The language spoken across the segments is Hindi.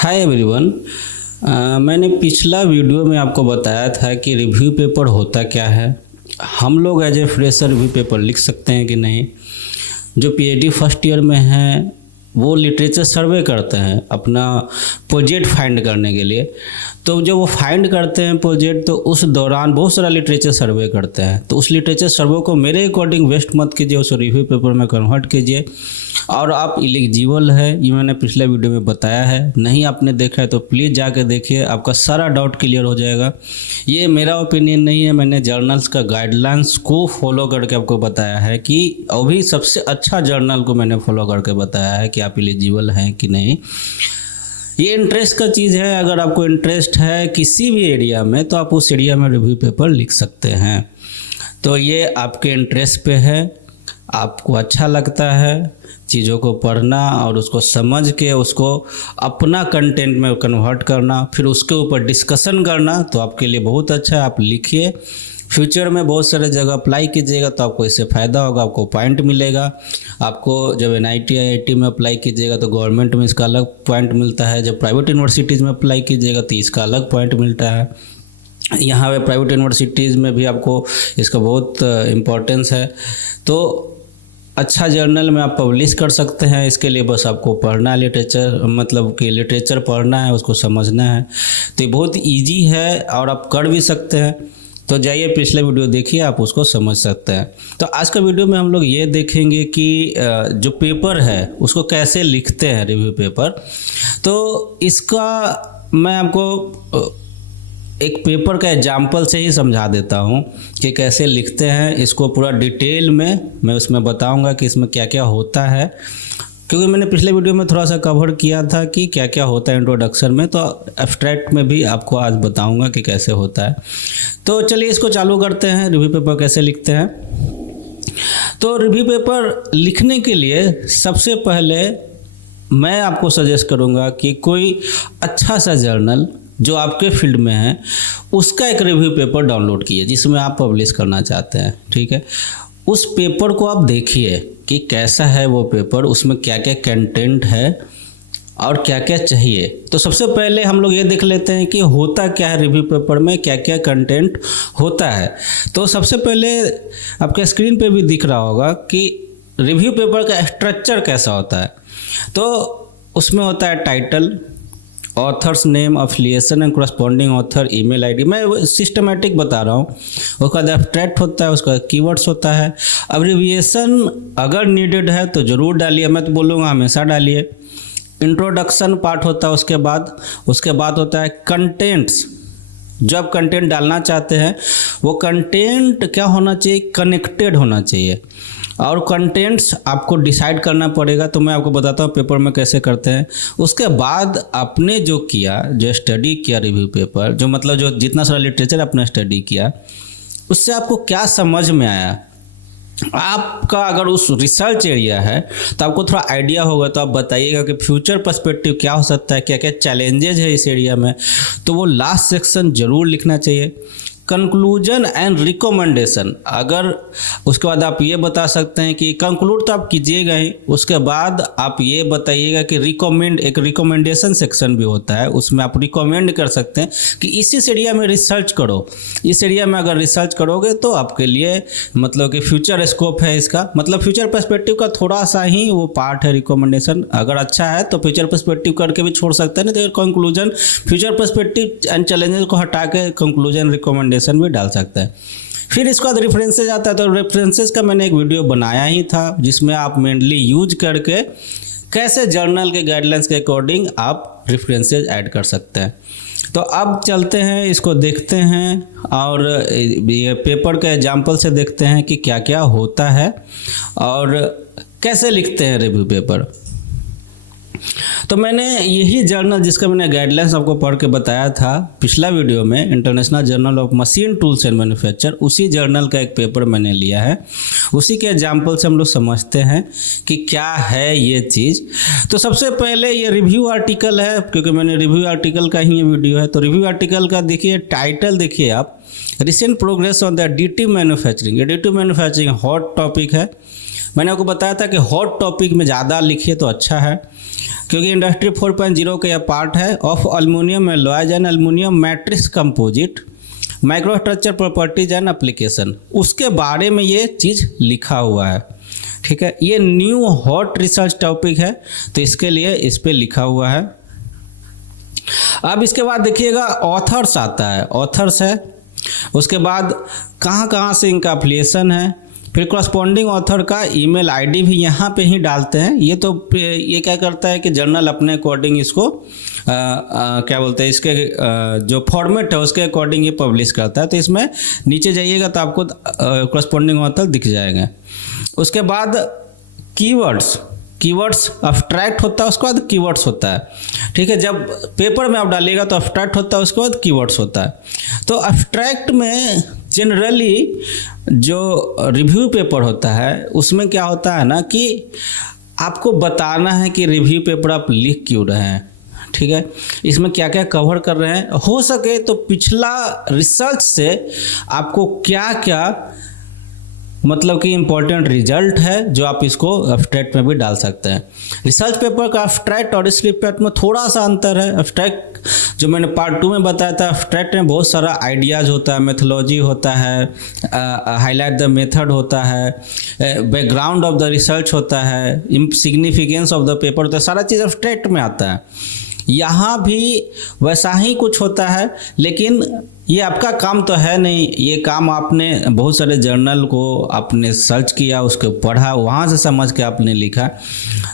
Hi everyone. मैंने पिछला वीडियो में आपको बताया था कि रिव्यू पेपर होता क्या है, हम लोग as a fresher review paper लिख सकते हैं कि नहीं। जो पीएचडी फर्स्ट ईयर में हैं वो लिटरेचर सर्वे करते हैं अपना प्रोजेक्ट फाइंड करने के लिए। तो जब वो फाइंड करते हैं प्रोजेक्ट तो उस दौरान बहुत सारा लिटरेचर सर्वे करते हैं। तो उस लिटरेचर सर्वे को मेरे अकॉर्डिंग वेस्ट मत कीजिए, उसे रिव्यू पेपर में कन्वर्ट कीजिए और आप एलिजिबल है। ये मैंने पिछले वीडियो में बताया है, नहीं आपने देखा है तो प्लीज़ जाके देखिए, आपका सारा डाउट क्लियर हो जाएगा। ये मेरा ओपिनियन नहीं है, मैंने जर्नल्स का गाइडलाइंस को फॉलो करके आपको बताया है कि अभी सबसे अच्छा जर्नल को मैंने फॉलो करके बताया है कि आप एलिजिबल हैं कि नहीं। ये इंटरेस्ट का चीज़ है, अगर आपको इंटरेस्ट है किसी भी एरिया में तो आप उस एरिया में रिव्यू पेपर लिख सकते हैं। तो ये आपके इंटरेस्ट पे है, आपको अच्छा लगता है चीज़ों को पढ़ना और उसको समझ के उसको अपना कंटेंट में कन्वर्ट करना, फिर उसके ऊपर डिस्कशन करना, तो आपके लिए बहुत अच्छा है। आप लिखिए, फ्यूचर में बहुत सारे जगह अप्लाई कीजिएगा तो आपको इससे फ़ायदा होगा, आपको पॉइंट मिलेगा। आपको जब NIT IIT में अप्लाई कीजिएगा तो गवर्नमेंट में इसका अलग पॉइंट मिलता है, जब प्राइवेट यूनिवर्सिटीज़ में अप्लाई कीजिएगा तो इसका अलग पॉइंट मिलता है। यहाँ पे प्राइवेट यूनिवर्सिटीज़ में भी आपको इसका बहुत इम्पोर्टेंस है। तो अच्छा जर्नल में आप पब्लिश कर सकते हैं, इसके लिए बस आपको पढ़ना है लिटरेचर, मतलब कि लिटरेचर पढ़ना है, उसको समझना है। तो ये बहुत इजी है और आप कर भी सकते हैं। तो जाइए पिछले वीडियो देखिए, आप उसको समझ सकते हैं। तो आज का वीडियो में हम लोग ये देखेंगे कि जो पेपर है उसको कैसे लिखते हैं रिव्यू पेपर। तो इसका मैं आपको एक पेपर का एग्जाम्पल से ही समझा देता हूँ कि कैसे लिखते हैं। इसको पूरा डिटेल में मैं उसमें बताऊँगा कि इसमें क्या क्या होता है, क्योंकि मैंने पिछले वीडियो में थोड़ा सा कवर किया था कि क्या क्या होता है इंट्रोडक्शन में। तो एब्स्ट्रैक्ट में भी आपको आज बताऊंगा कि कैसे होता है। तो चलिए इसको चालू करते हैं, रिव्यू पेपर कैसे लिखते हैं। तो रिव्यू पेपर लिखने के लिए सबसे पहले मैं आपको सजेस्ट करूंगा कि कोई अच्छा सा जर्नल जो आपके फील्ड में है उसका एक रिव्यू पेपर डाउनलोड कीजिए जिसमें आप पब्लिश करना चाहते हैं। ठीक है, उस पेपर को आप देखिए कि कैसा है वो पेपर, उसमें क्या क्या कंटेंट है और क्या क्या चाहिए। तो सबसे पहले हम लोग ये देख लेते हैं कि होता क्या है रिव्यू पेपर में, क्या क्या कंटेंट होता है। तो सबसे पहले आपके स्क्रीन पे भी दिख रहा होगा कि रिव्यू पेपर का स्ट्रक्चर कैसा होता है। तो उसमें होता है title, author's name, affiliation and corresponding author, email ID. मैं सिस्टमेटिक बता रहा हूँ। उसके बाद एब्स्ट्रैक्ट होता है, उसका कीवर्ड्स होता है, अब्रिविएशन अगर नीडेड है तो ज़रूर डालिए, मैं तो बोलूँगा हमेशा डालिए। इंट्रोडक्शन पार्ट होता है उसके बाद होता है कंटेंट्स। जो आप कंटेंट डालना चाहते हैं वो कंटेंट क्या होना चाहिए, कनेक्टेड होना चाहिए। और कंटेंट्स आपको डिसाइड करना पड़ेगा, तो मैं आपको बताता हूँ पेपर में कैसे करते हैं। उसके बाद आपने जो किया, जो स्टडी किया रिव्यू पेपर, जो मतलब जो जितना सारा लिटरेचर आपने स्टडी किया उससे आपको क्या समझ में आया। आपका अगर उस रिसर्च एरिया है तो आपको थोड़ा आइडिया होगा, तो आप बताइएगा कि फ्यूचर पर्सपेक्टिव क्या हो सकता है, क्या क्या चैलेंजेस है इस एरिया में। तो वो लास्ट सेक्शन ज़रूर लिखना चाहिए। कंक्लूजन एंड रिकमेंडेशन, अगर उसके बाद आप ये बता सकते हैं कि कंक्लूड तो आप कीजिएगा ही, उसके बाद आप ये बताइएगा कि एक रिकमेंडेशन सेक्शन भी होता है, उसमें आप रिकमेंड कर सकते हैं कि इस एरिया में रिसर्च करो। इस एरिया में अगर रिसर्च करोगे तो आपके लिए मतलब कि फ्यूचर स्कोप है इसका, मतलब फ्यूचर पर्सपेक्टिव का थोड़ा सा ही वो पार्ट है रिकमेंडेशन। अगर अच्छा है तो फ्यूचर पर्सपेक्टिव करके भी छोड़ सकते हैं, नहीं तो conclusion future perspective and challenges को हटा के कंक्लूजन रिकमेंडेशन भी डाल सकता है। फिर इसके बाद रेफरेंसेज आता है। तो रेफरेंसेज का मैंने एक वीडियो बनाया ही था जिसमें आप मेनली यूज करके कैसे जर्नल के गाइडलाइंस के अकॉर्डिंग आप रेफरेंसेज ऐड कर सकते हैं। तो अब चलते हैं, इसको देखते हैं और ये पेपर के एग्जाम्पल से देखते हैं कि क्या क्या होता है और कैसे लिखते हैं रिव्यू पेपर। तो मैंने यही जर्नल जिसका मैंने गाइडलाइंस आपको पढ़ के बताया था पिछला वीडियो में, international journal of machine tools and manufacture, उसी जर्नल का एक पेपर मैंने लिया है। उसी के एग्जाम्पल से हम लोग समझते हैं कि क्या है ये चीज़। तो सबसे पहले ये रिव्यू आर्टिकल है, क्योंकि मैंने रिव्यू आर्टिकल का ही ये वीडियो है। तो रिव्यू आर्टिकल का देखिए टाइटल, देखिए आप, recent progress on the additive manufacturing. Additive manufacturing hot topic है। मैंने आपको बताया था कि हॉट टॉपिक में ज़्यादा लिखिए तो अच्छा है, क्योंकि इंडस्ट्री 4.0 का यह पार्ट है of aluminium alloys and aluminium matrix composite microstructure properties and application, उसके बारे में ये चीज़ लिखा हुआ है। ठीक है, ये न्यू हॉट रिसर्च टॉपिक है, तो इसके लिए इस पे लिखा हुआ है। अब इसके बाद देखिएगा ऑथर्स आता है, ऑथर्स है, उसके बाद कहाँ कहाँ से इनका एफिलिएशन है, फिर करस्पॉन्डिंग ऑथर का ईमेल आईडी भी यहाँ पे ही डालते हैं। ये क्या करता है कि जर्नल अपने अकॉर्डिंग इसको क्या बोलते हैं, इसके जो फॉर्मेट है उसके अकॉर्डिंग ये पब्लिश करता है। तो इसमें नीचे जाइएगा तो आपको करस्पॉन्डिंग ऑथर दिख जाएंगे। उसके बाद कीवर्ड्स अब्स्ट्रैक्ट होता है, उसके बाद कीवर्ड्स होता है। ठीक है, जब पेपर में आप डालिएगा तो अब्स्ट्रैक्ट होता है, उसके बाद कीवर्ड्स होता है। तो अब्स्ट्रैक्ट में जनरली जो रिव्यू पेपर होता है उसमें क्या होता है ना कि आपको बताना है कि रिव्यू पेपर आप लिख क्यों रहे हैं। ठीक है, इसमें क्या क्या कवर कर रहे हैं, हो सके तो पिछला रिसर्च से आपको क्या क्या मतलब कि इम्पोर्टेंट रिजल्ट है जो आप इसको एब्स्ट्रैक्ट में भी डाल सकते हैं। रिसर्च पेपर का एब्स्ट्रैक्ट और स्निपेट में थोड़ा सा अंतर है। एब्स्ट्रैक्ट जो मैंने पार्ट 2 में बताया था, एब्स्ट्रैक्ट में बहुत सारा आइडियाज़ होता है, मेथोलॉजी होता है, हाईलाइट द मेथड होता है, बैकग्राउंड ऑफ द रिसर्च होता है, सिग्निफिकेंस ऑफ द पेपर होता है, सारा चीज़ एब्स्ट्रैक्ट में आता है। यहाँ भी वैसा ही कुछ होता है, लेकिन ये आपका काम तो है नहीं, ये काम आपने बहुत सारे जर्नल को आपने सर्च किया, उसको पढ़ा, वहाँ से समझ के आपने लिखा।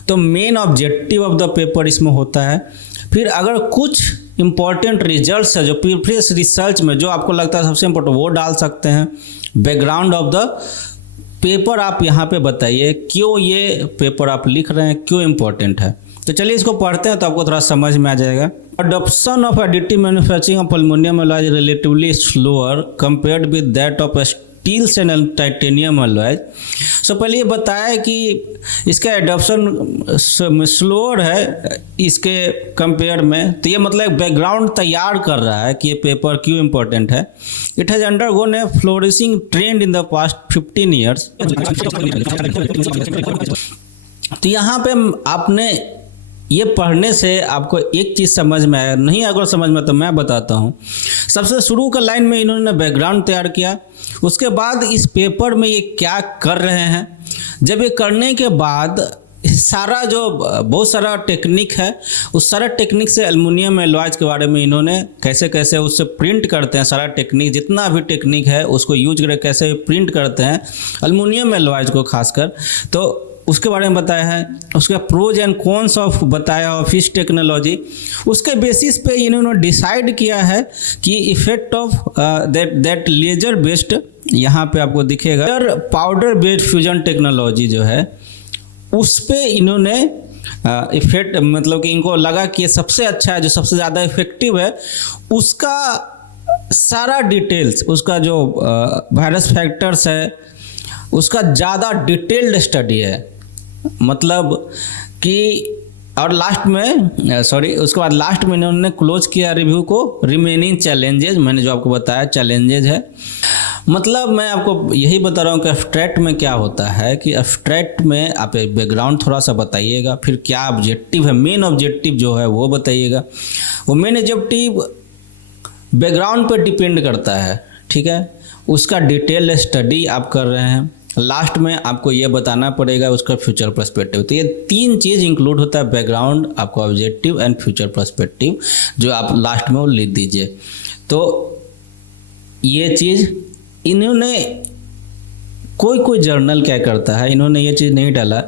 तो main objective of the paper इसमें होता है। फिर अगर कुछ इम्पॉर्टेंट रिजल्ट्स है जो प्रीवियस रिसर्च में जो आपको लगता है सबसे इम्पोर्टेंट, वो डाल सकते हैं। बैकग्राउंड ऑफ द पेपर आप यहाँ पे बताइए, क्यों ये पेपर आप लिख रहे हैं, क्यों इम्पोर्टेंट है। तो चलिए इसको पढ़ते हैं तो आपको थोड़ा समझ में आ जाएगा। Adoption of additive manufacturing of aluminium alloy is relatively slower compared with that of steels and titanium alloy. So पहले ये बताया कि इसका एडॉप्शन स्लोअर है इसके कंपेयर में, तो ये मतलब बैकग्राउंड तैयार कर रहा है कि ये पेपर क्यों इम्पोर्टेंट है। It has undergone A flourishing trend in the past 15 years. तो यहाँ पे आपने ये पढ़ने से आपको एक चीज़ समझ में आया, नहीं अगर समझ में तो मैं बताता हूँ। सबसे शुरू का लाइन में इन्होंने बैकग्राउंड तैयार किया, उसके बाद इस पेपर में ये क्या कर रहे हैं। जब ये करने के बाद सारा जो बहुत सारा टेक्निक है, उस सारा टेक्निक से एल्युमिनियम एलॉयज के बारे में इन्होंने कैसे कैसे उससे प्रिंट करते हैं, सारा टेक्निक जितना भी टेक्निक है उसको यूज करके कैसे प्रिंट करते हैं एल्युमिनियम एलॉयज को खासकर, तो उसके बारे में बताया है। उसके प्रोज एंड कॉन्स ऑफ बताया ऑफ इस टेक्नोलॉजी। उसके बेसिस पे इन्होंने डिसाइड किया है कि effect of that laser based, यहाँ पे आपको दिखेगा पाउडर बेस्ड फ्यूजन टेक्नोलॉजी जो है उस पे इन्होंने इफेक्ट मतलब कि इनको लगा कि ये सबसे अच्छा है, जो सबसे ज़्यादा इफेक्टिव है, उसका सारा डिटेल्स, उसका जो वायरस फैक्टर्स है उसका ज़्यादा डिटेल्ड स्टडी है। मतलब कि और लास्ट में उसके बाद लास्ट में इन्होंने क्लोज किया रिव्यू को रिमेनिंग चैलेंजेज, मैंने जो आपको बताया चैलेंजेज है। मतलब मैं आपको यही बता रहा हूँ कि एब्स्ट्रैक्ट में क्या होता है कि एब्स्ट्रैक्ट में आप बैकग्राउंड थोड़ा सा बताइएगा, फिर क्या ऑब्जेक्टिव है, मेन ऑब्जेक्टिव जो है वो बताइएगा। वो मेन ऑब्जेक्टिव बैकग्राउंड पर डिपेंड करता है, ठीक है, उसका डिटेल स्टडी आप कर रहे हैं। लास्ट में आपको ये बताना पड़ेगा उसका फ्यूचर पर्सपेक्टिव। तो ये 3 चीज़ इंक्लूड होता है, बैकग्राउंड, आपका ऑब्जेक्टिव एंड फ्यूचर पर्सपेक्टिव, जो आप लास्ट में वो लिख दीजिए। तो ये चीज़ इन्होंने कोई जर्नल क्या करता है, इन्होंने ये चीज़ नहीं डाला,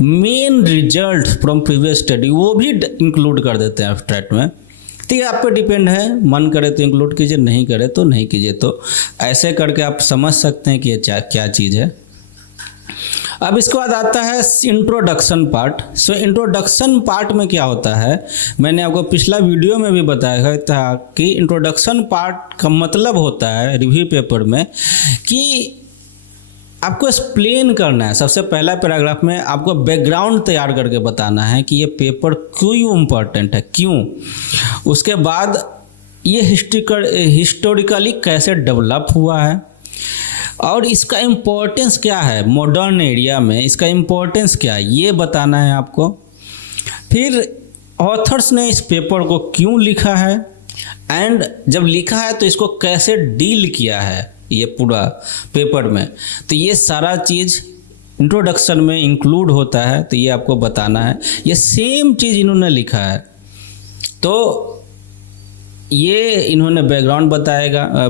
main result from previous study वो भी इंक्लूड कर देते हैं एब्स्ट्रैक्ट में। तो ये आप पे डिपेंड है, मन करे तो इंक्लूड कीजिए, नहीं करे तो नहीं कीजिए। तो ऐसे करके आप समझ सकते हैं कि ये क्या चीज़ है। अब इसके बाद आता है introduction part. So introduction part में क्या होता है, मैंने आपको पिछला वीडियो में भी बताया था कि इंट्रोडक्शन पार्ट का मतलब होता है रिव्यू पेपर में कि आपको एक्सप्लेन करना है। सबसे पहला पैराग्राफ में आपको बैकग्राउंड तैयार करके बताना है कि ये पेपर क्यों इम्पोर्टेंट है, क्यों। उसके बाद ये हिस्टोरिकली कैसे डेवलप हुआ है, और इसका इम्पोर्टेंस क्या है मॉडर्न एरिया में, इसका इम्पोर्टेंस क्या है ये बताना है आपको। फिर ऑथर्स ने इस पेपर को क्यों लिखा है, एंड जब लिखा है तो इसको कैसे डील किया है ये पूरा पेपर में, तो ये सारा चीज़ इंट्रोडक्शन में इंक्लूड होता है, तो ये आपको बताना है। ये सेम चीज़ इन्होंने लिखा है, तो ये इन्होंने बैकग्राउंड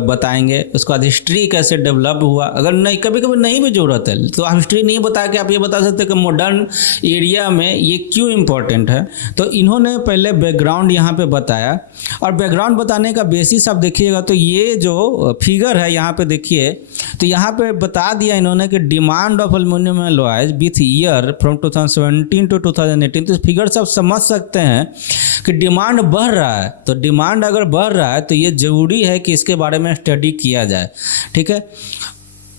बताएंगे, उसके बाद हिस्ट्री कैसे डेवलप हुआ। अगर नहीं कभी कभी नहीं भी ज़रूरत है तो आप हिस्ट्री नहीं बता के आप ये बता सकते कि मॉडर्न एरिया में ये क्यों इम्पोर्टेंट है। तो इन्होंने पहले बैकग्राउंड यहाँ पे बताया, और बैकग्राउंड बताने का बेसिस आप देखिएगा तो ये जो फिगर है यहाँ पे देखिए, तो यहाँ पे बता दिया इन्होंने कि demand of aluminium alloys with year from 2017 to 2018। तो फिगर से आप समझ सकते हैं कि डिमांड बढ़ रहा है, तो डिमांड अगर बढ़ रहा है तो ये ज़रूरी है कि इसके बारे में स्टडी किया जाए, ठीक है।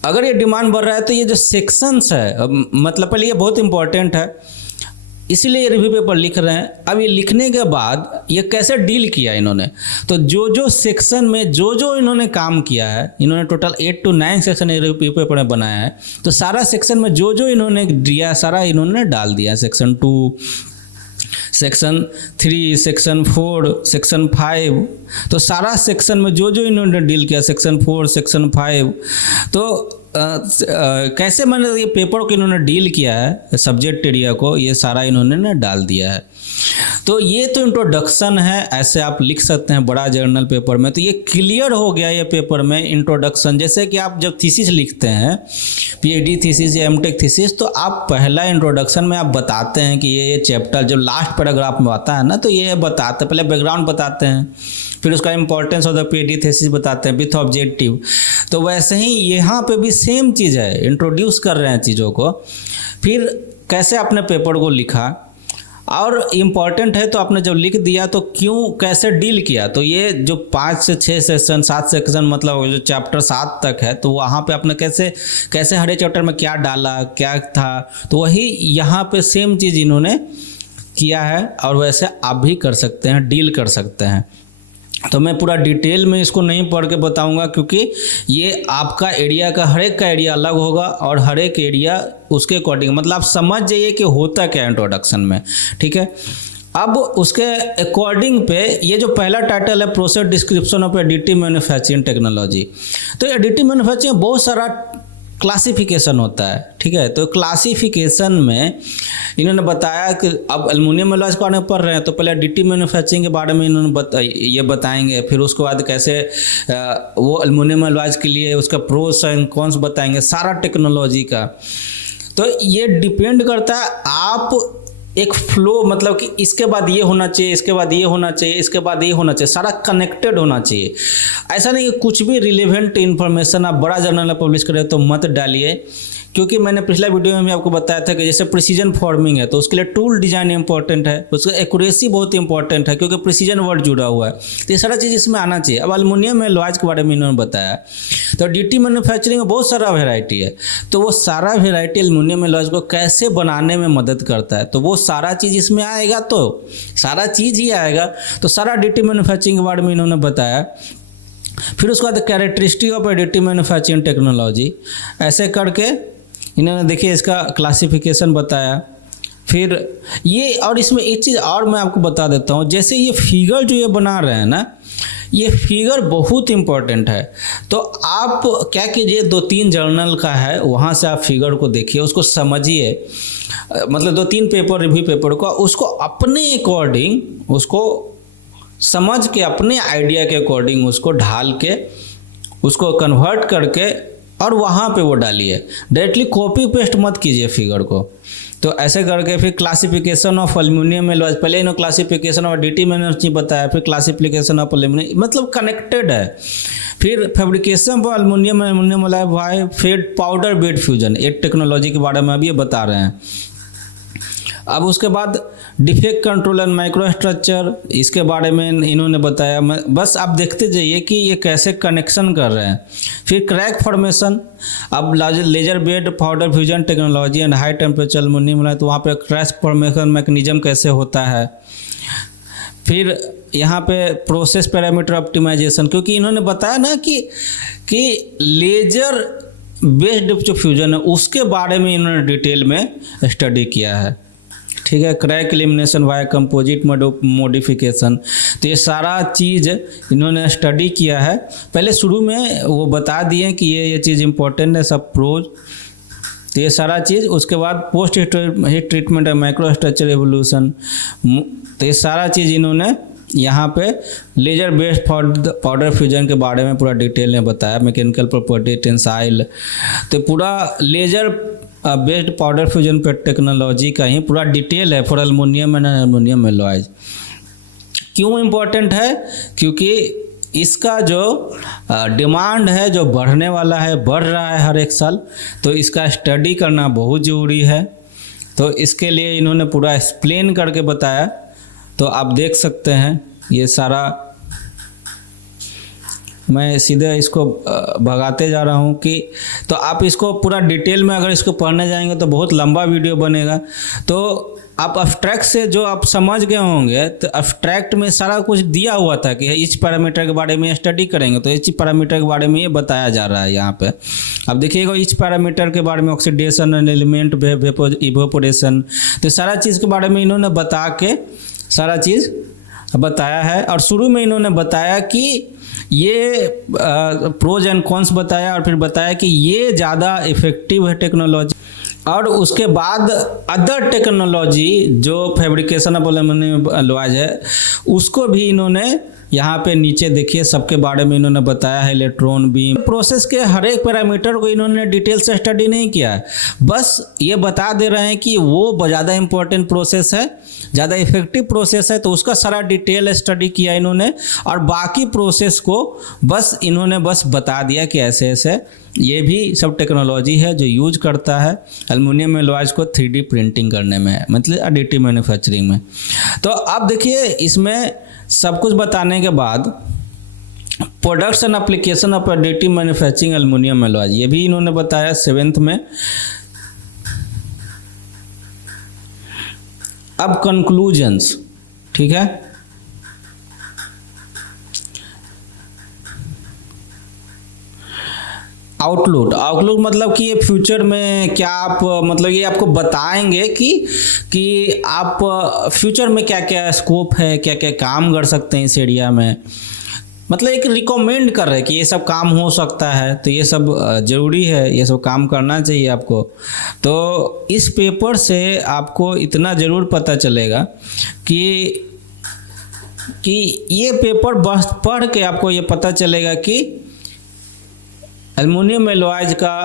अगर ये डिमांड बढ़ रहा है तो ये जो सेक्शंस है, मतलब पहले ये बहुत इंपॉर्टेंट है, इसीलिए रिव्यू पेपर लिख रहे हैं। अब ये लिखने के बाद ये कैसे डील किया इन्होंने, तो जो जो सेक्शन में जो जो इन्होंने काम किया है, इन्होंने total 8 to 9 section review paper में बनाया है, तो सारा सेक्शन में जो जो इन्होंने दिया सारा इन्होंने डाल दिया। सेक्शन 2, सेक्शन 3, सेक्शन 4, सेक्शन 5, तो सारा सेक्शन में जो जो इन्होंने डील किया, सेक्शन 4, सेक्शन 5, तो कैसे मैंने ये पेपर को इन्होंने डील किया है सब्जेक्ट एरिया को, ये सारा इन्होंने डाल दिया है। तो ये तो इंट्रोडक्शन है, ऐसे आप लिख सकते हैं बड़ा जर्नल पेपर में। तो ये क्लियर हो गया ये पेपर में इंट्रोडक्शन। जैसे कि आप जब थीसिस लिखते हैं, पीएचडी थीसिस या एमटेक थीसिस, तो आप पहला इंट्रोडक्शन में आप बताते हैं कि ये चैप्टर जब लास्ट पैराग्राफ में आता है ना, तो ये बताते पहले बैकग्राउंड बताते हैं, फिर उसका importance of the PhD thesis बताते हैं विथ ऑब्जेक्टिव। तो वैसे ही यहाँ पे भी सेम चीज़ है, इंट्रोड्यूस कर रहे हैं चीज़ों को, फिर कैसे आपने पेपर को लिखा, और इम्पॉर्टेंट है तो आपने जब लिख दिया तो क्यों कैसे डील किया। तो ये जो 5 से 6 सेक्शन 7 सेक्शन मतलब जो चैप्टर 7 तक है, तो वहाँ पे आपने कैसे हर एक चैप्टर में क्या डाला क्या था, तो वही यहाँ पे सेम चीज़ इन्होंने किया है, और वैसे आप भी कर सकते हैं, डील कर सकते हैं। तो मैं पूरा डिटेल में इसको नहीं पढ़ के बताऊंगा, क्योंकि ये आपका एरिया का हर एक का एरिया अलग होगा, और हर एक एरिया उसके अकॉर्डिंग, मतलब आप समझ जाइए कि होता क्या है इंट्रोडक्शन में, ठीक है। अब उसके अकॉर्डिंग पे ये जो पहला टाइटल है process description of additive manufacturing technology. तो एडिटिव मैन्युफैक्चरिंग बहुत सारा क्लासिफिकेशन होता है, ठीक है। तो क्लासिफिकेशन में इन्होंने बताया कि अब एल्युमिनियम एलॉयज के बारे में पढ़ रहे हैं, तो पहले एडिटिव मैन्युफैक्चरिंग के बारे में इन्होंने ये बताएंगे, फिर उसके बाद कैसे वो एल्युमिनियम एलॉयज के लिए उसका प्रोस एंड कॉन्स बताएंगे, सारा टेक्नोलॉजी का। तो ये डिपेंड करता है आप एक फ्लो, मतलब कि इसके बाद ये होना चाहिए, इसके बाद ये होना चाहिए, इसके बाद ये होना चाहिए, सारा कनेक्टेड होना चाहिए। ऐसा नहीं कि कुछ भी रिलेवेंट इन्फॉर्मेशन आप बड़ा जर्नल में पब्लिश करें तो मत डालिए, क्योंकि मैंने पिछला वीडियो में भी आपको बताया था कि जैसे प्रिसीजन फॉर्मिंग है तो उसके लिए टूल डिजाइन इंपॉर्टेंट है, उसका एक्यूरेसी बहुत इंपॉर्टेंट है, क्योंकि प्रिसीजन वर्ड जुड़ा हुआ है। तो ये सारा चीज़ इसमें आना चाहिए। अब एल्युमिनियम एलॉयज के बारे में इन्होंने बताया, तो एडिटिव मैन्युफैक्चरिंग में बहुत सारा वेराइटी है, तो वो सारा वेराइटी एल्युमिनियम एलॉयज को कैसे बनाने में मदद करता है, तो वो सारा चीज़ इसमें आएगा, तो सारा चीज़ ही आएगा। तो सारा एडिटिव मैन्युफैक्चरिंग के बारे में इन्होंने बताया। फिर उसके बाद characteristic of additive manufacturing technology, ऐसे करके इन्होंने देखिए इसका क्लासिफिकेशन बताया। फिर ये, और इसमें एक चीज़ और मैं आपको बता देता हूँ, जैसे ये फिगर जो ये बना रहे हैं ना, ये फिगर बहुत इंपॉर्टेंट है। तो आप क्या कीजिए, 2-3 जर्नल का है, वहाँ से आप फिगर को देखिए, उसको समझिए, मतलब 2-3 पेपर रिव्यू पेपर को, उसको अपने अकॉर्डिंग उसको समझ के, अपने आइडिया के अकॉर्डिंग उसको ढाल के, उसको कन्वर्ट करके, और वहाँ पे वो डालिए। डायरेक्टली कॉपी पेस्ट मत कीजिए फिगर को। तो ऐसे करके फिर क्लासिफिकेशन ऑफ एल्युमिनियम एलॉयज, पहले इन्होंने क्लासिफिकेशन ऑफ एडिटिव मैन्युफैक्चरिंग बताया, फिर क्लासिफिकेशन ऑफ एल्युमिनियम, मतलब कनेक्टेड है। फिर फैब्रिकेशन ऑफ एल्युमिनियम एलॉय, फिर पाउडर बेड फ्यूजन, एक टेक्नोलॉजी के बारे में अभी ये बता रहे हैं। अब उसके बाद defect control and micro structure, इसके बारे में इन्होंने बताया। बस आप देखते जाइए कि ये कैसे कनेक्शन कर रहे हैं। फिर क्रैक फॉर्मेशन, अब laser bed powder fusion technology and high temperature aluminium, तो वहाँ पे क्रैक फॉर्मेशन मैकेनिज्म कैसे होता है। फिर यहाँ पे प्रोसेस पैरामीटर ऑप्टिमाइजेशन, क्योंकि इन्होंने बताया ना कि लेजर बेस्ड जो फ्यूजन है उसके बारे में इन्होंने डिटेल में स्टडी किया है। ठीक है, crack elimination via composite modification, तो ये सारा चीज़ इन्होंने स्टडी किया है। पहले शुरू में वो बता दिए कि ये चीज़ इम्पोर्टेंट है, सब प्रोज, तो ये सारा चीज़। उसके बाद पोस्ट हीट ट्रीटमेंट है, माइक्रो स्ट्रक्चर एवोल्यूशन, तो ये सारा चीज़ इन्होंने यहाँ पे लेजर बेस्ड पाउडर फ्यूजन के बारे में पूरा डिटेल में बताया, मैकेनिकल प्रॉपर्टी, टेंसाइल, तो पूरा लेजर बेस्ड पाउडर फ्यूजन पर टेक्नोलॉजी का ही पूरा डिटेल है for aluminium and aluminium alloys. क्यों इम्पोर्टेंट है? क्योंकि इसका जो डिमांड है जो बढ़ने वाला है, बढ़ रहा है हर एक साल, तो इसका स्टडी करना बहुत ज़रूरी है। तो इसके लिए इन्होंने पूरा एक्सप्लेन करके बताया, तो आप देख सकते हैं ये सारा। मैं सीधे इसको भगाते जा रहा हूँ कि तो आप इसको पूरा डिटेल में अगर इसको पढ़ने जाएंगे तो बहुत लंबा वीडियो बनेगा। तो आप अब्स्ट्रैक्ट से जो आप समझ गए होंगे, तो अब्स्ट्रैक्ट में सारा कुछ दिया हुआ था कि इस पैरामीटर के बारे में स्टडी करेंगे, तो इस पैरामीटर के बारे में ये बताया जा रहा है यहाँ पे। अब देखिएगा इस पैरामीटर के बारे में ऑक्सीडेशन एंड एलिमेंट इवेपोरेशन, तो सारा चीज़ के बारे में इन्होंने बता के सारा चीज़ बताया है। और शुरू में इन्होंने बताया कि ये प्रोज एंड कॉन्स बताया, और फिर बताया कि ये ज़्यादा इफ़ेक्टिव है टेक्नोलॉजी। और उसके बाद अदर टेक्नोलॉजी जो फैब्रिकेशन ऑफ एल्युमिनियम एलॉयज है उसको भी इन्होंने यहाँ पे नीचे देखिए सबके बारे में इन्होंने बताया है। इलेक्ट्रॉन बीम प्रोसेस के हर एक पैरामीटर को इन्होंने डिटेल से स्टडी नहीं किया है, बस ये बता दे रहे हैं कि वो ज़्यादा इम्पोर्टेंट प्रोसेस है, ज़्यादा इफेक्टिव प्रोसेस है, तो उसका सारा डिटेल स्टडी किया इन्होंने। और बाकी प्रोसेस को बस इन्होंने बस बता दिया कि ऐसे ऐसे ये भी सब टेक्नोलॉजी है जो यूज करता है एल्युमिनियम एलॉयज को 3D प्रिंटिंग करने में, मतलब एडिटिव मैन्युफैक्चरिंग में। तो अब देखिए इसमें सब कुछ बताने के बाद products and application of additive manufacturing aluminium alloys, ये भी इन्होंने बताया 7th में। अब कंक्लूजन्स, ठीक है, आउटलुक मतलब कि ये फ्यूचर में क्या आप, मतलब ये आपको बताएंगे कि आप फ्यूचर में क्या क्या स्कोप है, क्या क्या काम कर सकते हैं इस एरिया में, मतलब एक रिकमेंड कर रहे हैं कि ये सब काम हो सकता है, तो ये सब ज़रूरी है, ये सब काम करना चाहिए आपको। तो इस पेपर से आपको इतना ज़रूर पता चलेगा कि ये पेपर बस पढ़ के आपको ये पता चलेगा कि एल्युमिनियम एलॉयज का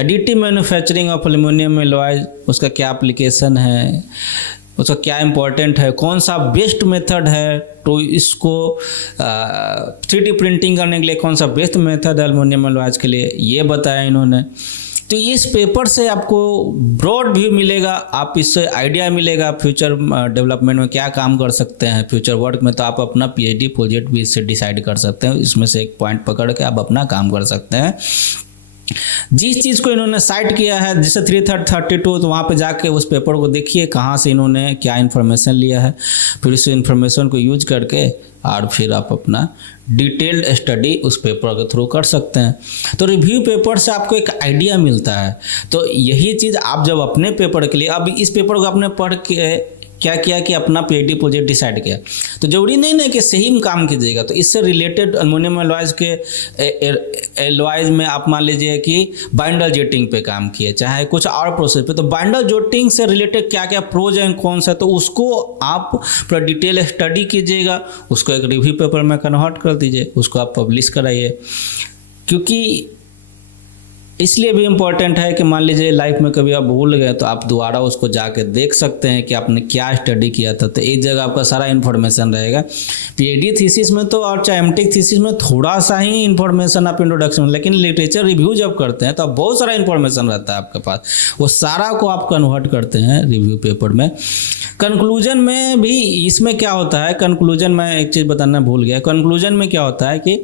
additive manufacturing of aluminium alloys, उसका क्या एप्लीकेशन है, उसका क्या इम्पोर्टेंट है, कौन सा बेस्ट मेथड है, तो इसको 3D प्रिंटिंग करने के लिए कौन सा बेस्ट मेथड है एल्युमिनियम एलॉयज के लिए, ये बताया इन्होंने। तो इस पेपर से आपको ब्रॉड व्यू मिलेगा, आप इससे आइडिया मिलेगा फ्यूचर डेवलपमेंट में क्या काम कर सकते हैं फ्यूचर वर्क में। तो आप अपना PhD प्रोजेक्ट भी इससे डिसाइड कर सकते हैं, इसमें से एक पॉइंट पकड़ के आप अपना काम कर सकते हैं। जिस चीज़ को इन्होंने साइट किया है जैसे 332, तो वहाँ पे जाके उस पेपर को देखिए कहाँ से इन्होंने क्या इन्फॉर्मेशन लिया है, फिर उस इन्फॉर्मेशन को यूज करके और फिर आप अपना डिटेल्ड स्टडी उस पेपर के थ्रू कर सकते हैं। तो रिव्यू पेपर से आपको एक आइडिया मिलता है। तो यही चीज़ आप जब अपने पेपर के लिए, अब इस पेपर को आपने पढ़ के क्या किया कि अपना PhD प्रोजेक्ट डिसाइड किया, तो जरूरी नहीं ना कि सही में काम कीजिएगा। तो इससे रिलेटेड एल्युमिनियम एलॉयज के एलॉयज में आप मान लीजिए कि बाइंडर जेटिंग पे काम किए, चाहे कुछ और प्रोसेस पे, तो बाइंडर जेटिंग से रिलेटेड क्या क्या प्रोज एंड कॉन्स है, तो उसको आप पूरा डिटेल स्टडी कीजिएगा, उसको एक रिव्यू पेपर में कन्वर्ट कर दीजिए, उसको आप पब्लिश कराइए। क्योंकि इसलिए भी इम्पोर्टेंट है कि मान लीजिए लाइफ में कभी आप भूल गए तो आप दोबारा उसको जाके देख सकते हैं कि आपने क्या स्टडी किया था, तो एक जगह आपका सारा इन्फॉर्मेशन रहेगा। PhD थीसिस में तो और चाहे MTech थीसिस में थोड़ा सा ही इन्फॉर्मेशन आप इंट्रोडक्शन, लेकिन लिटरेचर रिव्यू जब करते हैं तो आप बहुत सारा इन्फॉर्मेशन रहता है आपके पास, वो सारा को आप कन्वर्ट करते हैं रिव्यू पेपर में। कंक्लूजन में भी इसमें क्या होता है, कंक्लूजन में एक चीज़ बताना भूल गया, कंक्लूजन में क्या होता है कि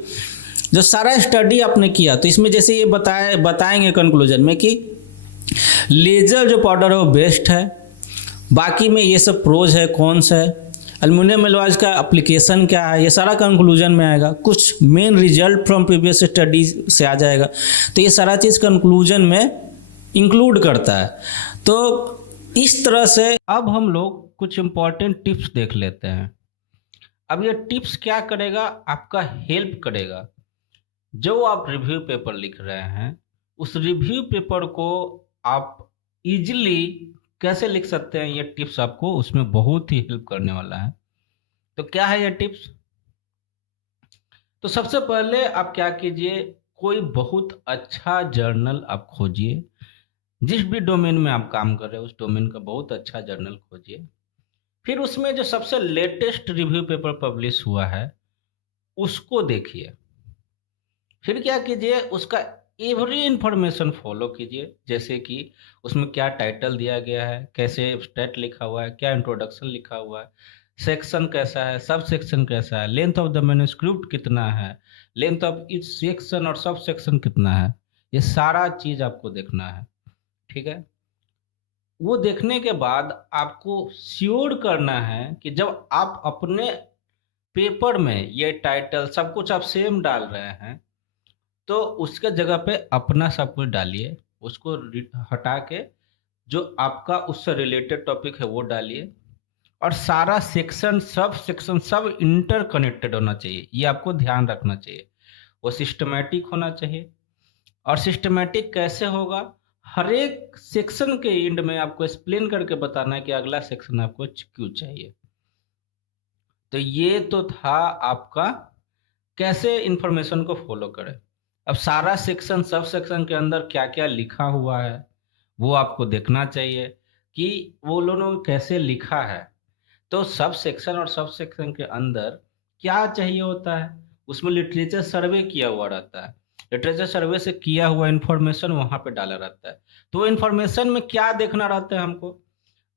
जो सारा स्टडी आपने किया, तो इसमें जैसे ये बताएंगे कंक्लूजन में कि लेजर जो पाउडर है वो बेस्ट है, बाकी में ये सब प्रोज है कौन्स है, एल्युमिनियम एलॉयज का एप्लीकेशन क्या है, ये सारा कंक्लूजन में आएगा। कुछ main result from previous study से आ जाएगा, तो ये सारा चीज़ कंक्लूजन में इंक्लूड करता है। तो इस तरह से अब हम लोग कुछ इम्पॉर्टेंट टिप्स देख लेते हैं। अब ये टिप्स क्या करेगा, आपका हेल्प करेगा। जो आप रिव्यू पेपर लिख रहे हैं, उस रिव्यू पेपर को आप इजीली कैसे लिख सकते हैं, ये टिप्स आपको उसमें बहुत ही हेल्प करने वाला है। तो क्या है ये टिप्स? तो सबसे पहले आप क्या कीजिए, कोई बहुत अच्छा जर्नल आप खोजिए। जिस भी डोमेन में आप काम कर रहे हो उस डोमेन का बहुत अच्छा जर्नल खोजिए। फिर उसमें जो सबसे लेटेस्ट रिव्यू पेपर पब्लिश हुआ है उसको देखिए। फिर क्या कीजिए, उसका एवरी इंफॉर्मेशन फॉलो कीजिए। जैसे कि उसमें क्या टाइटल दिया गया है, कैसे एब्स्ट्रैक्ट लिखा हुआ है, क्या इंट्रोडक्शन लिखा हुआ है, सेक्शन कैसा है, सब सेक्शन कैसा है, लेंथ ऑफ द मैन्युस्क्रिप्ट कितना है, लेंथ ऑफ ईच सेक्शन और सब सेक्शन कितना है, ये सारा चीज आपको देखना है। ठीक है, वो देखने के बाद आपको श्योर करना है कि जब आप अपने पेपर में ये टाइटल सब कुछ आप सेम डाल रहे हैं, तो उसके जगह पे अपना सब कुछ डालिए। उसको हटा के जो आपका उससे रिलेटेड टॉपिक है वो डालिए। और सारा सेक्शन सब इंटरकनेक्टेड होना चाहिए, ये आपको ध्यान रखना चाहिए। वो सिस्टमेटिक होना चाहिए। और सिस्टमेटिक कैसे होगा, हर एक सेक्शन के एंड में आपको एक्सप्लेन करके बताना है कि अगला सेक्शन आपको क्यों चाहिए। तो ये तो था आपका कैसे इंफॉर्मेशन को फॉलो करें। अब सारा सेक्शन सब सेक्शन के अंदर क्या क्या लिखा हुआ है वो आपको देखना चाहिए कि वो लोगों ने कैसे लिखा है। तो सब सेक्शन और सब सेक्शन के अंदर क्या चाहिए होता है, उसमें लिटरेचर सर्वे किया हुआ रहता है। लिटरेचर सर्वे से किया हुआ इंफॉर्मेशन वहां पे डाला रहता है। तो इन्फॉर्मेशन में क्या देखना रहता है हमको।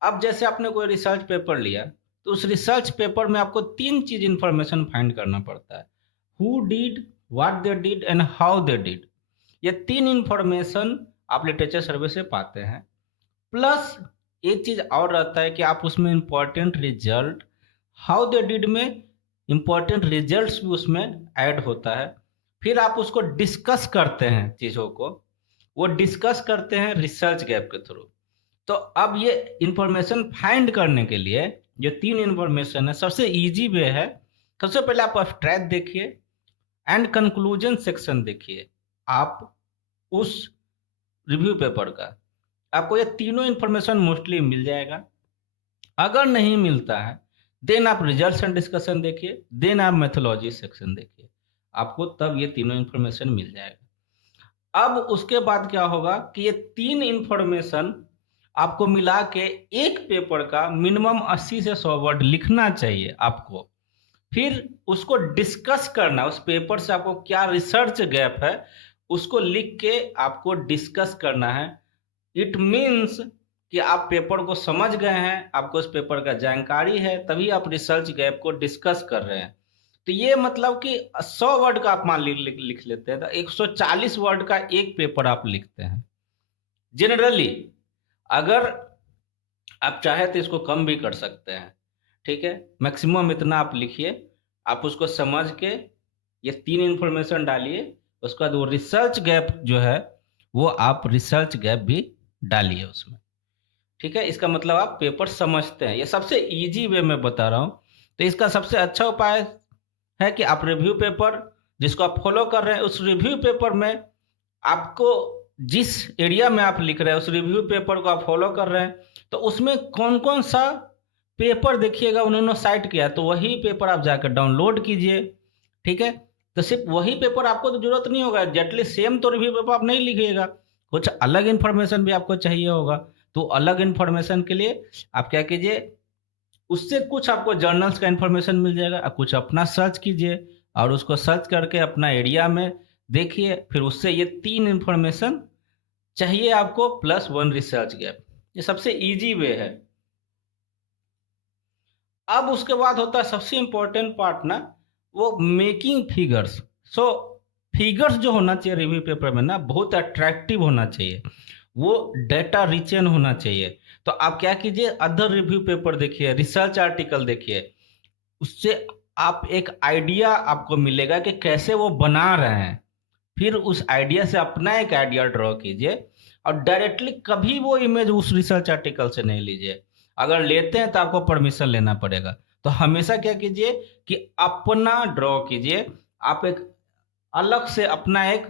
अब जैसे आपने कोई रिसर्च पेपर लिया, तो उस रिसर्च पेपर में आपको 3 चीज इंफॉर्मेशन फाइंड करना पड़ता है। Who did, what they did and how they did. ये 3 इंफॉर्मेशन आप लिटरेचर सर्वे से पाते हैं। प्लस एक चीज और रहता है कि आप उसमें important result, how they did में इंपॉर्टेंट रिजल्ट्स भी उसमें ऐड होता है। फिर आप उसको डिस्कस करते हैं, चीजों को वो डिस्कस करते हैं रिसर्च गैप के थ्रू। तो अब ये इंफॉर्मेशन फाइंड करने के लिए जो 3 इंफॉर्मेशन है, सबसे इजी वे है, सबसे पहले आप अब्स्ट्रैक्ट देखिए एंड कंक्लूजन सेक्शन देखिए। आप उस रिव्यू पेपर का आपको ये तीनों इंफॉर्मेशन मोस्टली मिल जाएगा। अगर नहीं मिलता है देन आप रिजल्ट्स एंड डिस्कशन देखिए, देन आप मेथोलॉजी सेक्शन देखिए, आपको तब ये तीनों इंफॉर्मेशन मिल जाएगा। अब उसके बाद क्या होगा कि ये 3 इंफॉर्मेशन आपको मिला के एक पेपर का मिनिमम 80 से 100 वर्ड लिखना चाहिए आपको। फिर उसको डिस्कस करना, उस पेपर से आपको क्या रिसर्च गैप है उसको लिख के आपको डिस्कस करना है। इट मीन्स कि आप पेपर को समझ गए हैं, आपको उस पेपर का जानकारी है, तभी आप रिसर्च गैप को डिस्कस कर रहे हैं। तो ये मतलब कि 100 वर्ड का आप मान लिख लेते हैं, तो 140 वर्ड का एक पेपर आप लिखते हैं जनरली। अगर आप चाहे तो इसको कम भी कर सकते हैं, ठीक है। मैक्सिमम इतना आप लिखिए, आप उसको समझ के ये 3 इंफॉर्मेशन डालिए। उसके बाद वो रिसर्च गैप जो है वो आप रिसर्च गैप भी डालिए उसमें, ठीक है। इसका मतलब आप पेपर समझते हैं। ये सबसे इजी वे में बता रहा हूँ। तो इसका सबसे अच्छा उपाय है कि आप रिव्यू पेपर जिसको आप फॉलो कर रहे हैं, उस रिव्यू पेपर में आपको जिस एरिया में आप लिख रहे हैं उस रिव्यू पेपर को आप फॉलो कर रहे हैं, तो उसमें कौन कौन सा पेपर देखिएगा उन्होंने साइट किया, तो वही पेपर आप जाकर डाउनलोड कीजिए, ठीक है। तो सिर्फ वही पेपर आपको तो जरूरत नहीं होगा, एग्जैक्टली सेम तो रिव्यू पेपर आप नहीं लिखिएगा, कुछ अलग इन्फॉर्मेशन भी आपको चाहिए होगा। तो अलग इन्फॉर्मेशन के लिए आप क्या कीजिए, उससे कुछ आपको जर्नल्स का इन्फॉर्मेशन मिल जाएगा, आप कुछ अपना सर्च कीजिए और उसको सर्च करके अपना एरिया में देखिए। फिर उससे ये 3 इंफॉर्मेशन चाहिए आपको प्लस 1 रिसर्च गैप। ये सबसे इजी वे है। अब उसके बाद होता है सबसे इंपॉर्टेंट पार्ट ना, वो मेकिंग फिगर्स। सो फिगर्स जो होना चाहिए रिव्यू पेपर में ना, बहुत अट्रैक्टिव होना चाहिए, वो डेटा रिचन होना चाहिए। तो आप क्या कीजिए, अदर रिव्यू पेपर देखिए, रिसर्च आर्टिकल देखिए, उससे आप एक आइडिया आपको मिलेगा कि कैसे वो बना रहे हैं। फिर उस आइडिया से अपना एक आइडिया ड्रॉ कीजिए और डायरेक्टली कभी वो इमेज उस रिसर्च आर्टिकल से नहीं लीजिए। अगर लेते हैं तो आपको परमिशन लेना पड़ेगा। तो हमेशा क्या कीजिए कि अपना ड्रॉ कीजिए। आप एक अलग से अपना एक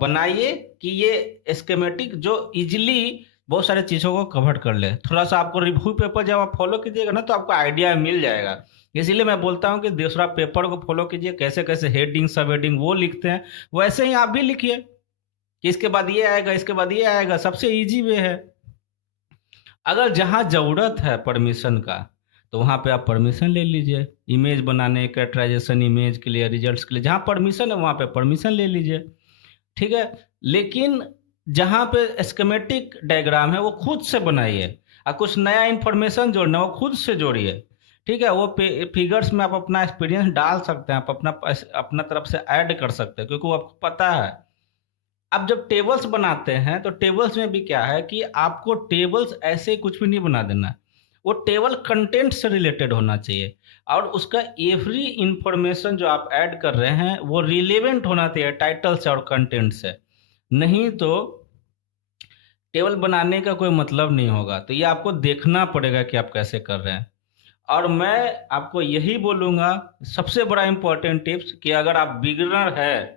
बनाइए कि ये स्कीमेटिक जो इजीली बहुत सारे चीज़ों को कवर कर ले। थोड़ा सा आपको रिव्यू पेपर जब आप फॉलो कीजिएगा ना तो आपको आइडिया मिल जाएगा। इसीलिए मैं बोलता हूँ कि दूसरा पेपर को फॉलो कीजिए, कैसे कैसे हेडिंग सब हेडिंग वो लिखते हैं वैसे ही आप भी लिखिए कि इसके बाद ये आएगा, इसके बाद ये आएगा। सबसे इजी वे है। अगर जहाँ ज़रूरत है परमिशन का तो वहाँ पे आप परमिशन ले लीजिए। इमेज बनाने, कैरेक्टराइजेशन इमेज के लिए, रिजल्ट्स के लिए जहाँ परमिशन है वहाँ पे परमिशन ले लीजिए, ठीक है। लेकिन जहाँ पे स्कीमेटिक डायग्राम है वो खुद से बनाइए और कुछ नया इन्फॉर्मेशन जोड़ना वो खुद से जोड़िए, ठीक है। वो फिगर्स में आप अपना एक्सपीरियंस डाल सकते हैं, आप अपना तरफ से ऐड कर सकते हैं, क्योंकि वो आपको पता है। अब जब टेबल्स बनाते हैं तो टेबल्स में भी क्या है कि आपको टेबल्स ऐसे कुछ भी नहीं बना देना। वो टेबल कंटेंट से रिलेटेड होना चाहिए और उसका एवरी इंफॉर्मेशन जो आप ऐड कर रहे हैं वो रिलेवेंट होना चाहिए टाइटल से और कंटेंट से। नहीं तो टेबल बनाने का कोई मतलब नहीं होगा। तो ये आपको देखना पड़ेगा कि आप कैसे कर रहे हैं। और मैं आपको यही बोलूँगा, सबसे बड़ा इम्पोर्टेंट टिप्स, कि अगर आप बिगिनर है,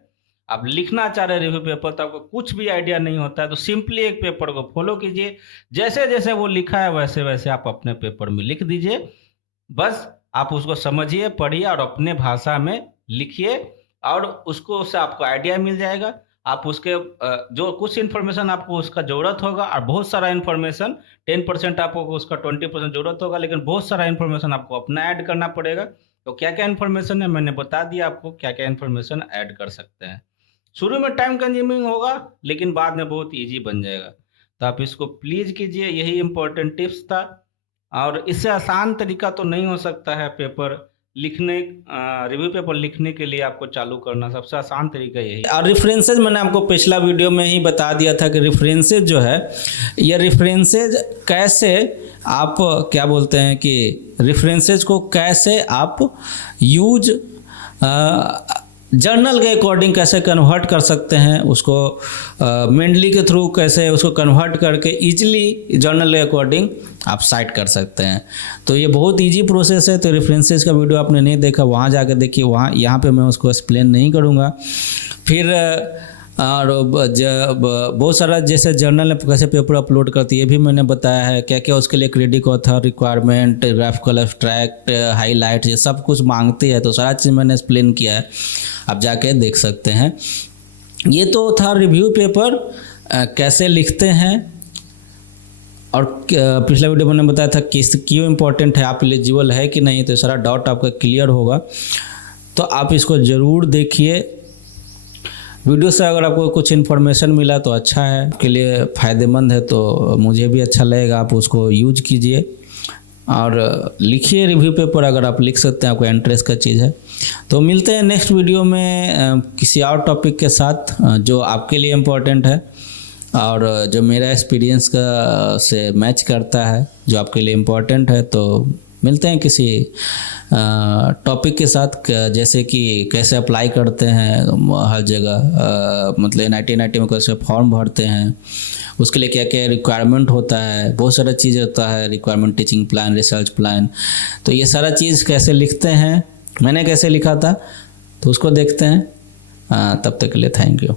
आप लिखना चाह रहे हैं रिव्यू पेपर, तो आपको कुछ भी आइडिया नहीं होता है, तो सिंपली एक पेपर को फॉलो कीजिए। जैसे जैसे वो लिखा है वैसे वैसे आप अपने पेपर में लिख दीजिए। बस आप उसको समझिए, पढ़िए और अपने भाषा में लिखिए और उसको उससे आपको आइडिया मिल जाएगा। आप उसके जो कुछ इन्फॉर्मेशन आपको उसका ज़रूरत होगा और बहुत सारा इन्फॉर्मेशन 10% आपको उसका 20% ज़रूरत होगा, लेकिन बहुत सारा इन्फॉर्मेशन आपको अपना ऐड करना पड़ेगा। तो क्या क्या इन्फॉर्मेशन है मैंने बता दिया आपको, क्या क्या इन्फॉर्मेशन ऐड कर सकते हैं। शुरू में टाइम कंज्यूमिंग होगा लेकिन बाद में बहुत ईजी बन जाएगा। तो आप इसको प्लीज़ कीजिए, यही इम्पोर्टेंट टिप्स था। और इससे आसान तरीका तो नहीं हो सकता है पेपर लिखने, रिव्यू पेपर लिखने के लिए आपको चालू करना सबसे आसान तरीका यही। और रेफरेंसेज मैंने आपको पिछला वीडियो में ही बता दिया था कि रेफरेंसेज जो है, ये रेफरेंसेज कैसे आप क्या बोलते हैं कि रेफरेंसेज को कैसे आप यूज जर्नल के अकॉर्डिंग कैसे कन्वर्ट कर सकते हैं, उसको मेंडली के थ्रू कैसे उसको कन्वर्ट करके इजीली जर्नल के अकॉर्डिंग आप साइट कर सकते हैं। तो ये बहुत इजी प्रोसेस है। तो रेफरेंसेस का वीडियो आपने नहीं देखा, वहाँ जाकर देखिए, वहाँ यहाँ पे मैं उसको एक्सप्लेन नहीं करूँगा। फिर और जब बहुत सारा जैसे जर्नल में कैसे पेपर अपलोड करती है ये भी मैंने बताया है, क्या क्या उसके लिए credit author, requirement, graphical abstract, highlight, ये सब कुछ मांगती है। तो सारा चीज़ मैंने एक्सप्लेन किया है, आप जाके देख सकते हैं। ये तो था रिव्यू पेपर कैसे लिखते हैं। और पिछला वीडियो मैंने बताया था किस क्यों इम्पोर्टेंट है, आप एलिजिबल है कि नहीं, तो सारा डाउट आपका क्लियर होगा। तो आप इसको ज़रूर देखिए। वीडियो से अगर आपको कुछ इन्फॉर्मेशन मिला तो अच्छा है, आपके लिए फ़ायदेमंद है, तो मुझे भी अच्छा लगेगा। आप उसको यूज कीजिए और लिखिए रिव्यू पेपर, अगर आप लिख सकते हैं, आपको इंटरेस्ट का चीज़ है। तो मिलते हैं नेक्स्ट वीडियो में किसी और टॉपिक के साथ जो आपके लिए इम्पोर्टेंट है और जो मेरा एक्सपीरियंस का से मैच करता है, जो आपके लिए इम्पोर्टेंट है। तो मिलते हैं किसी टॉपिक के साथ, जैसे कि कैसे अप्लाई करते हैं हर जगह, मतलब NIT में कैसे फॉर्म भरते हैं, उसके लिए क्या क्या रिक्वायरमेंट होता है, बहुत सारा चीज़ होता है, requirement, teaching plan, research plan. तो ये सारा चीज़ कैसे लिखते हैं, मैंने कैसे लिखा था, तो उसको देखते हैं। तब तक के लिए थैंक यू।